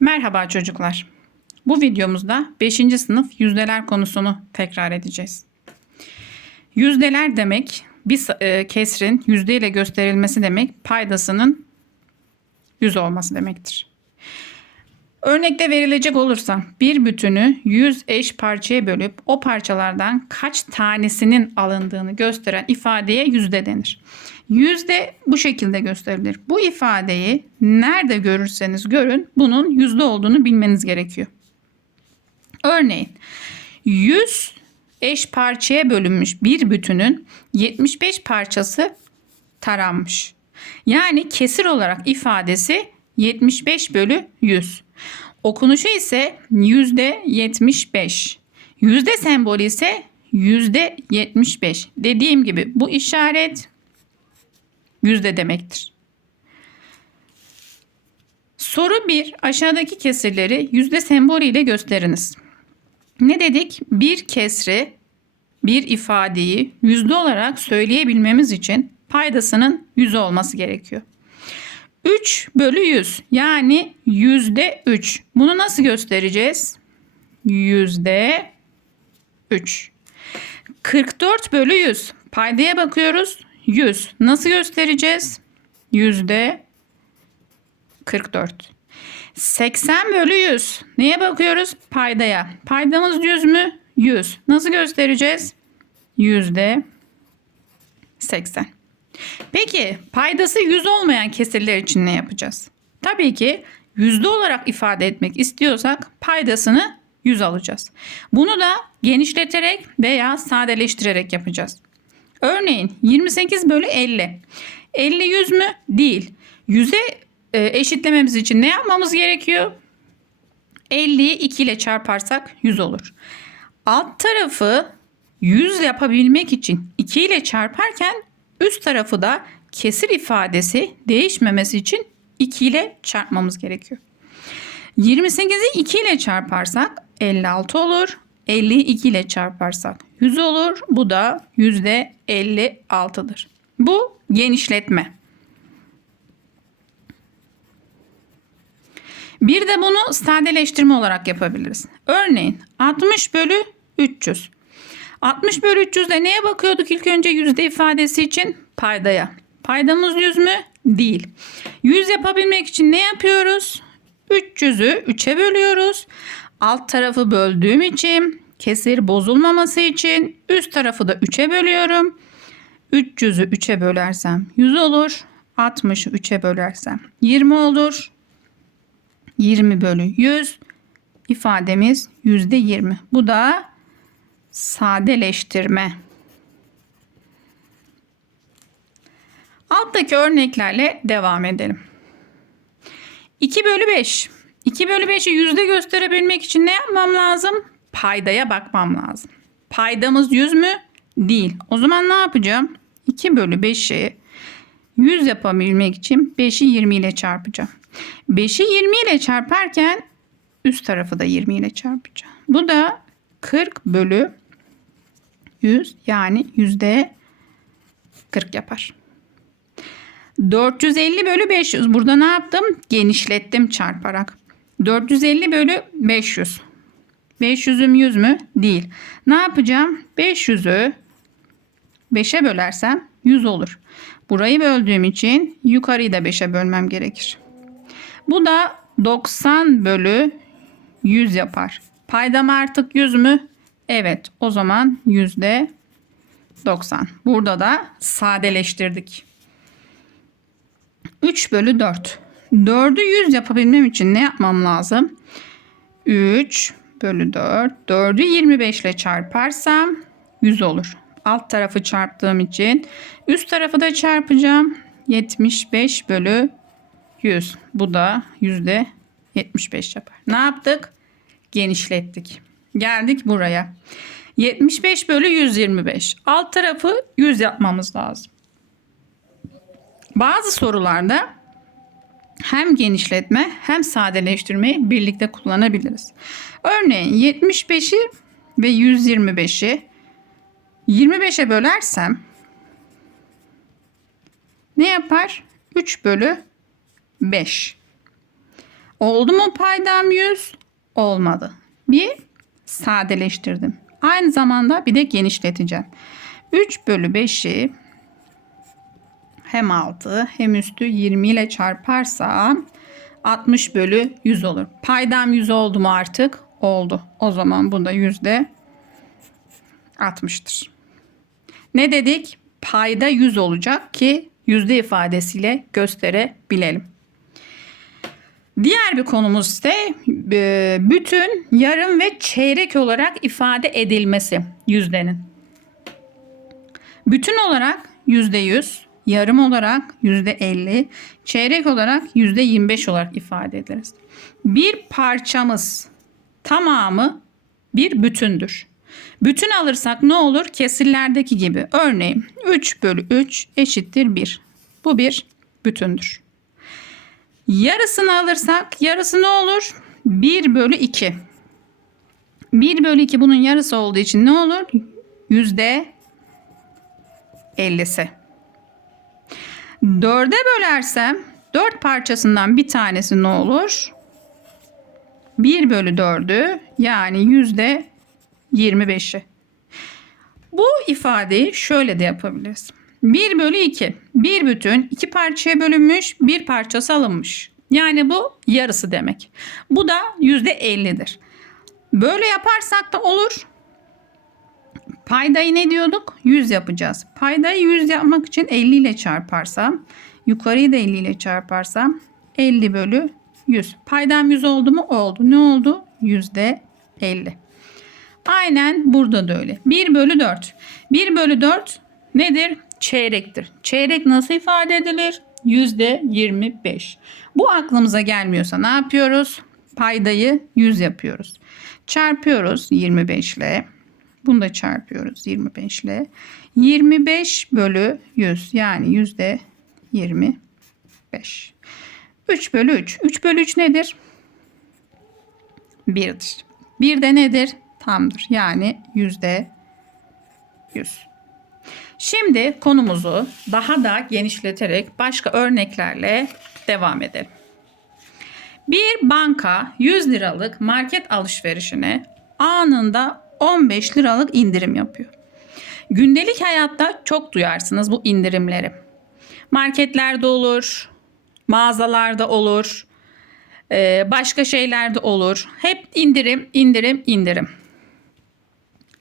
Merhaba çocuklar. Bu videomuzda 5. sınıf yüzdeler konusunu tekrar edeceğiz. Yüzdeler demek bir e, kesrin yüzde ile gösterilmesi demek paydasının 100 olması demektir. Örnekte verilecek olursa bir bütünü 100 eş parçaya bölüp o parçalardan kaç tanesinin alındığını gösteren ifadeye yüzde denir. Yüzde bu şekilde gösterilir. Bu ifadeyi nerede görürseniz görün bunun yüzde olduğunu bilmeniz gerekiyor. Örneğin 100 eş parçaya bölünmüş bir bütünün 75 parçası taranmış. Yani kesir olarak ifadesi 75 bölü 100. Okunuşu ise yüzde 75. Yüzde sembolü ise yüzde 75. Dediğim gibi bu işaret yüzde demektir. Soru 1. Aşağıdaki kesirleri yüzde sembolü ile gösteriniz. Ne dedik? Bir kesri, bir ifadeyi yüzde olarak söyleyebilmemiz için paydasının 100 olması gerekiyor. 3 bölü 100 yani yüzde 3. Bunu nasıl göstereceğiz? Yüzde 3. 44 bölü 100. Paydaya bakıyoruz. 100. Nasıl göstereceğiz? Yüzde 44. 80 bölü 100. Neye bakıyoruz? Paydaya. Paydamız 100 mü? 100. Nasıl göstereceğiz? Yüzde 80. Peki paydası 100 olmayan kesirler için ne yapacağız? Tabii ki yüzde olarak ifade etmek istiyorsak paydasını 100 alacağız. Bunu da genişleterek veya sadeleştirerek yapacağız. Örneğin 28 bölü 50. 50 100 mü? Değil. 100'e e, eşitlememiz için ne yapmamız gerekiyor? 50'yi 2 ile çarparsak 100 olur. Alt tarafı 100 yapabilmek için 2 ile çarparken üst tarafı da kesir ifadesi değişmemesi için 2 ile çarpmamız gerekiyor. 28'i 2 ile çarparsak 56 olur. 50'yi 2 ile çarparsak 100 olur. Bu da %56'dır. Bu genişletme. Bir de bunu sadeleştirme olarak yapabiliriz. Örneğin 60 bölü 300. 60 bölü 300'de neye bakıyorduk ilk önce yüzde ifadesi için? Paydaya. Paydamız 100 mü? Değil. 100 yapabilmek için ne yapıyoruz? 300'ü 3'e bölüyoruz. Alt tarafı böldüğüm için kesir bozulmaması için üst tarafı da 3'e bölüyorum. 300'ü 3'e bölersem 100 olur. 60'ı 3'e bölersem 20 olur. 20 bölü 100 ifademiz %20. Bu da sadeleştirme. Alttaki örneklerle devam edelim. 2 bölü 5. 2 bölü 5'i yüzde gösterebilmek için ne yapmam lazım? Paydaya bakmam lazım. Paydamız 100 mü? Değil. O zaman ne yapacağım? 2 bölü 5'i 100 yapabilmek için 5'i 20 ile çarpacağım. 5'i 20 ile çarparken üst tarafı da 20 ile çarpacağım. Bu da 40 bölü 100 yani yüzde 40 yapar. 450 bölü 500. Burada ne yaptım? Genişlettim çarparak. 450 bölü 500. 500'üm 100 mü? Değil. Ne yapacağım? 500'ü 5'e bölersem 100 olur. Burayı böldüğüm için yukarıyı da 5'e bölmem gerekir. Bu da 90 bölü 100 yapar. Paydam artık 100 mü? Evet o zaman yüzde 90. Burada da sadeleştirdik. 3 bölü 4. 4'ü 100 yapabilmem için ne yapmam lazım? 3 bölü 4. 4'ü 25 ile çarparsam 100 olur. Alt tarafı çarptığım için üst tarafı da çarpacağım. 75 bölü 100. Bu da yüzde 75 yapar. Ne yaptık? Genişlettik. Geldik buraya. 75 bölü 125. Alt tarafı 100 yapmamız lazım. Bazı sorularda hem genişletme hem sadeleştirmeyi birlikte kullanabiliriz. Örneğin 75'i ve 125'i 25'e bölersem ne yapar? 3 bölü 5. Oldu mu paydam 100? Olmadı. Bir sadeleştirdim. Aynı zamanda bir de genişleteceğim. 3 bölü 5'i hem altı hem üstü 20 ile çarparsam 60 bölü 100 olur. Paydam 100 oldu mu artık? Oldu. O zaman bu da yüzde 60'tır. Ne dedik? Payda 100 olacak ki yüzde ifadesiyle gösterebilelim. Diğer bir konumuz ise e, bütün, yarım ve çeyrek olarak ifade edilmesi yüzdenin. Bütün olarak yüzde yüz, yarım olarak yüzde elli, çeyrek olarak yüzde yirmi beş olarak ifade ediliriz. Bir parçamız tamamı bir bütündür. Bütün alırsak ne olur? Kesirlerdeki gibi. Örneğin 3 bölü 3 eşittir 1. Bu bir bütündür. Yarısını alırsak yarısı ne olur? 1 bölü 2. 1 bölü 2 bunun yarısı olduğu için ne olur? Yüzde 50'si. 4'e bölersem 4 parçasından bir tanesi ne olur? 1 bölü 4'ü yani yüzde 25'i. Bu ifadeyi şöyle de yapabiliriz. 1 bölü 2. Bir bütün iki parçaya bölünmüş bir parçası alınmış. Yani bu yarısı demek. Bu da %50'dir. Böyle yaparsak da olur. Paydayı ne diyorduk? 100 yapacağız. Paydayı 100 yapmak için 50 ile çarparsam, yukarıyı da 50 ile çarparsam 50 bölü 100. Paydam 100 oldu mu? Oldu. Ne oldu? %50. Aynen burada da öyle. 1 bölü 4. 1 bölü 4 nedir? Çeyrektir. Çeyrek nasıl ifade edilir? %25. Bu aklımıza gelmiyorsa ne yapıyoruz? Paydayı 100 yapıyoruz. Çarpıyoruz 25 ile. Bunu da çarpıyoruz 25 ile. 25 bölü 100 yani yüzde 25. 3 bölü 3. 3 bölü 3 nedir? 1'dir. 1 de nedir? Tamdır. Yani yüzde 100. Şimdi konumuzu daha da genişleterek başka örneklerle devam edelim. Bir banka 100 liralık market alışverişine anında 15 liralık indirim yapıyor. Gündelik hayatta çok duyarsınız bu indirimleri. Marketlerde olur, mağazalarda olur, e, başka şeylerde olur. Hep indirim, indirim, indirim.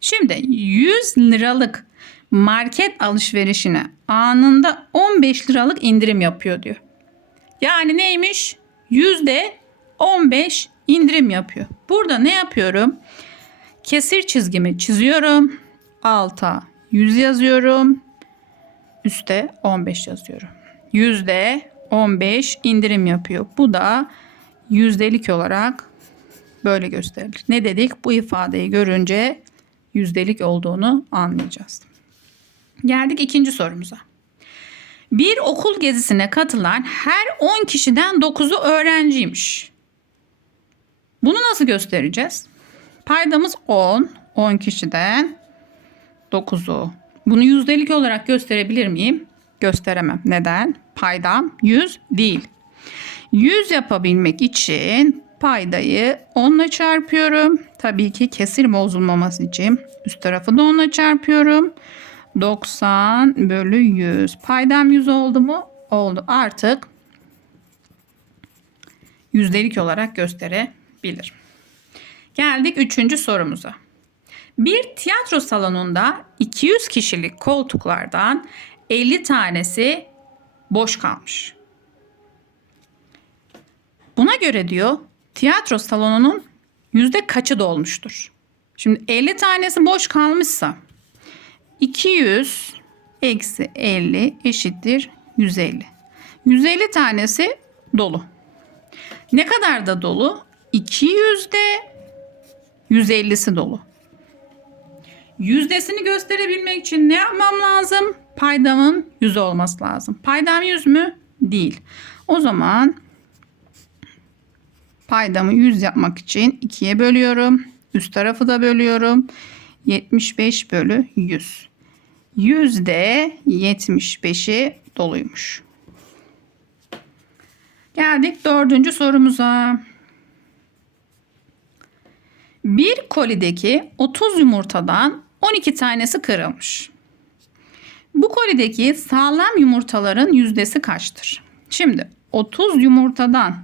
Şimdi 100 liralık market alışverişine anında 15 liralık indirim yapıyor diyor. Yani neymiş? Yüzde 15 indirim yapıyor. Burada ne yapıyorum? Kesir çizgimi çiziyorum. Alta 100 yazıyorum. Üste 15 yazıyorum. Yüzde 15 indirim yapıyor. Bu da yüzdelik olarak böyle gösterilir. Ne dedik? Bu ifadeyi görünce yüzdelik olduğunu anlayacağız. Geldik ikinci sorumuza. Bir okul gezisine katılan her 10 kişiden 9'u öğrenciymiş. Bunu nasıl göstereceğiz? Paydamız 10. 10 kişiden 9'u. Bunu yüzdelik olarak gösterebilir miyim? Gösteremem. Neden? Paydam 100 değil. 100 yapabilmek için paydayı 10 ile çarpıyorum. Tabii ki kesir bozulmaması için üst tarafı da 10 ile çarpıyorum. 90 bölü 100. Paydam 100 oldu mu? Oldu. Artık yüzdelik olarak gösterebilirim. Geldik üçüncü sorumuza. Bir tiyatro salonunda 200 kişilik koltuklardan 50 tanesi boş kalmış. Buna göre diyor tiyatro salonunun yüzde kaçı dolmuştur? Şimdi 50 tanesi boş kalmışsa 200 eksi 50 eşittir 150. 150 tanesi dolu. Ne kadar da dolu? 200'de 150'si dolu. Yüzdesini gösterebilmek için ne yapmam lazım? Paydamın 100 olması lazım. Paydam 100 mü? Değil. O zaman paydamı 100 yapmak için 2'ye bölüyorum. Üst tarafı da bölüyorum. 75 bölü 100. Yüzde 75'i doluymuş. Geldik dördüncü sorumuza. Bir kolideki 30 yumurtadan 12 tanesi kırılmış. Bu kolideki sağlam yumurtaların yüzdesi kaçtır? Şimdi 30 yumurtadan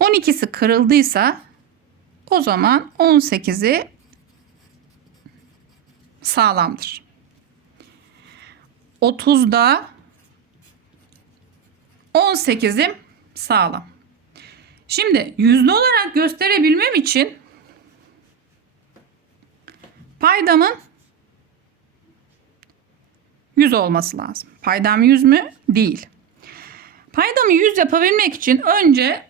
12'si kırıldıysa o zaman 18'i sağlamdır. 30'da 18'im sağlam. Şimdi yüzde olarak gösterebilmem için paydamın 100 olması lazım. Paydam 100 mü? Değil. Paydamı 100 yapabilmek için önce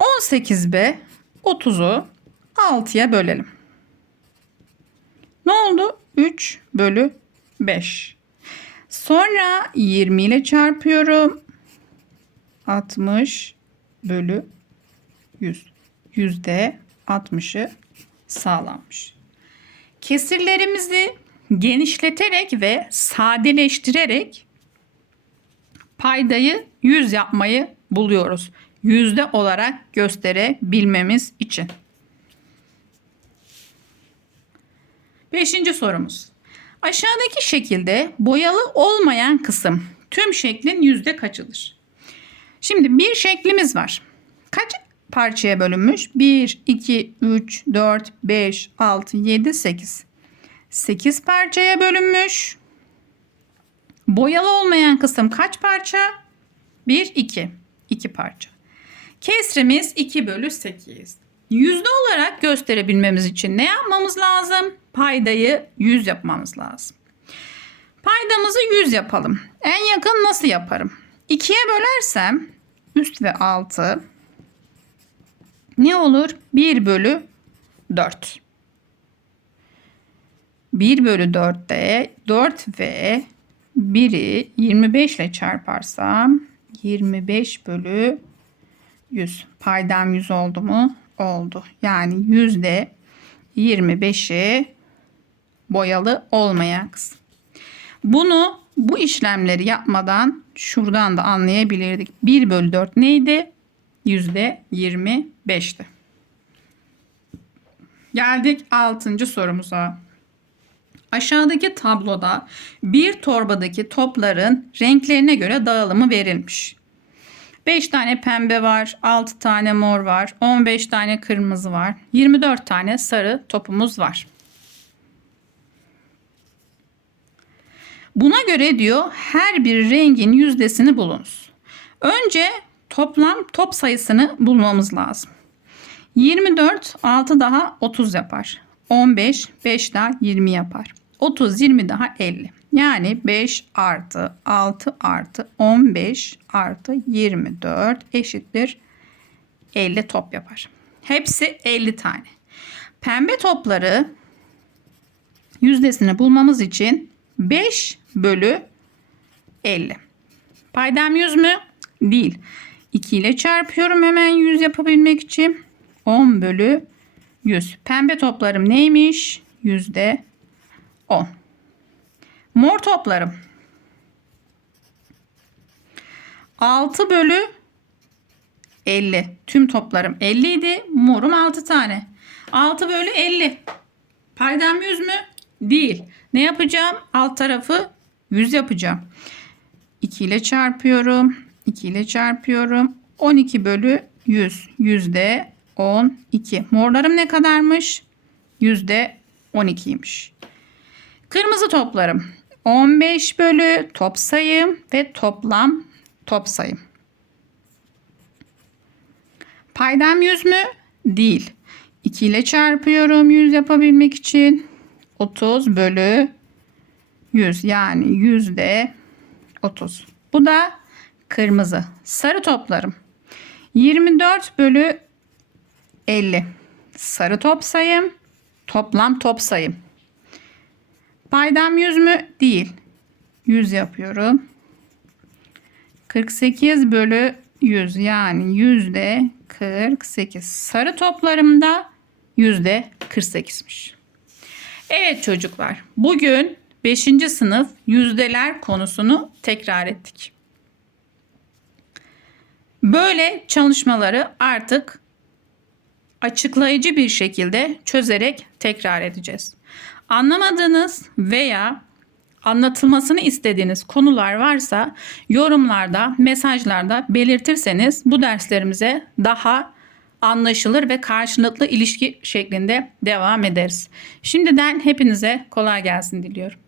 18B 30'u 6'ya bölelim. Ne oldu? 3 bölü 5. Sonra 20 ile çarpıyorum. 60 bölü 100. Yüzde 60'ı sağlanmış. Kesirlerimizi genişleterek ve sadeleştirerek paydayı 100 yapmayı buluyoruz. Yüzde olarak gösterebilmemiz için. Beşinci sorumuz. Aşağıdaki şekilde boyalı olmayan kısım tüm şeklin yüzde kaçıdır? Şimdi bir şeklimiz var. Kaç parçaya bölünmüş? 1, 2, 3, 4, 5, 6, 7, 8. 8 parçaya bölünmüş. Boyalı olmayan kısım kaç parça? 1, 2. 2 parça. Kesrimiz 2 bölü 8. Yüzde olarak gösterebilmemiz için ne yapmamız lazım? Paydayı 100 yapmamız lazım. Paydamızı 100 yapalım. En yakın nasıl yaparım? 2'ye bölersem üst ve altı ne olur? 1 bölü 4. 1 bölü 4'te 4 ve 1'i 25 ile çarparsam 25 bölü 100. Paydam 100 oldu mu? Oldu. Yani yüzde 25'i boyalı olmayan kısım. Bunu bu işlemleri yapmadan şuradan da anlayabilirdik. 1 bölü 4 neydi? Yüzde 25'ti. Geldik 6. sorumuza. Aşağıdaki tabloda bir torbadaki topların renklerine göre dağılımı verilmiş. 5 tane pembe var, 6 tane mor var, 15 tane kırmızı var, 24 tane sarı topumuz var. Buna göre diyor her bir rengin yüzdesini bulunuz. Önce toplam top sayısını bulmamız lazım. 24 6 daha 30 yapar. 15 5 daha 20 yapar. 30 20 daha 50. Yani 5 artı 6 artı 15 artı 24 eşittir 50 top yapar. Hepsi 50 tane. Pembe topları yüzdesini bulmamız için 5 bölü 50. Paydam 100 mü? Değil. 2 ile çarpıyorum hemen 100 yapabilmek için. 10 bölü 100. Pembe toplarım neymiş? Yüzde 10. Mor toplarım. 6 bölü 50. Tüm toplarım 50 idi. Morum 6 tane. 6 bölü 50. Paydam 100 mü? Değil. Ne yapacağım? Alt tarafı 100 yapacağım. 2 ile çarpıyorum. 2 ile çarpıyorum. 12 bölü 100. Yüzde 12. Morlarım ne kadarmış? Yüzde 12'ymiş. Kırmızı toplarım. 15 bölü top sayım ve toplam top sayım. Paydam 100 mü? Değil. 2 ile çarpıyorum 100 yapabilmek için. 30 bölü 100 yani yüzde 30. Bu da kırmızı. Sarı toplarım. 24 bölü 50. Sarı top sayım. Toplam top sayım. Paydam 100 mü? Değil. 100 yapıyorum. 48 bölü 100 yani yüzde 48. Sarı toplarımda yüzde 48'miş. Evet çocuklar bugün 5. sınıf yüzdeler konusunu tekrar ettik. Böyle çalışmaları artık açıklayıcı bir şekilde çözerek tekrar edeceğiz. Anlamadığınız veya anlatılmasını istediğiniz konular varsa yorumlarda, mesajlarda belirtirseniz bu derslerimize daha anlaşılır ve karşılıklı ilişki şeklinde devam ederiz. Şimdiden hepinize kolay gelsin diliyorum.